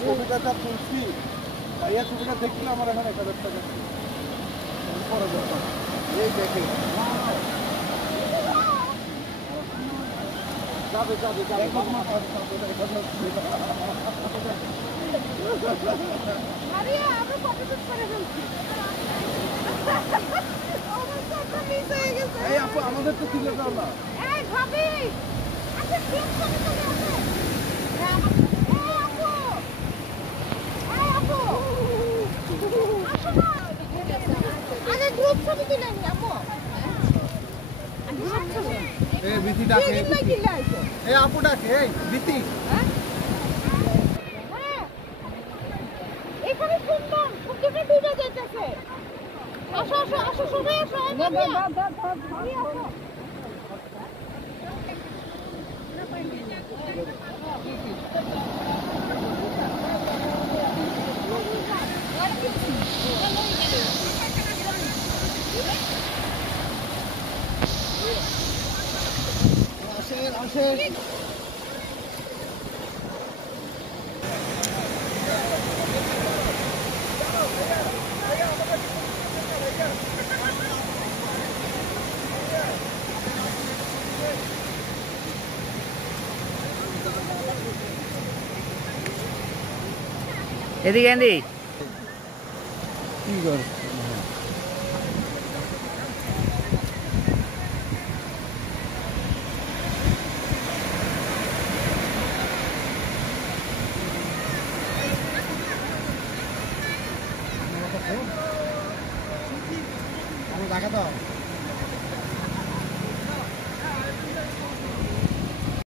ছবিটা যা তুলছি ভাইয়া ছবিটা দেখলে আমার এখন 1000 টাকা পরে যাবে এই দেখে যাবে যাবে যাবে মারিয়া আমরা ফটো শুট করে ফেলছি আমার ফটো মিস হয়ে গেছে এই আপু আমাদের তো তুলে দাও না এই ভাবি আচ্ছা গ্রুপ ছবি তুলে আছে এই আপু আসো না আরে গ্রুপ ছবি তুলে নি আপু গ্রুপ ছবি এই বিতি ডাকে এই আপু ডাকে এই বিতি এখানে সুন্দর সুন্দর ডুবে যাইতেছে আসো আসো আসো সবাই আসো আসেন আসেন এদিকে এদি কি করে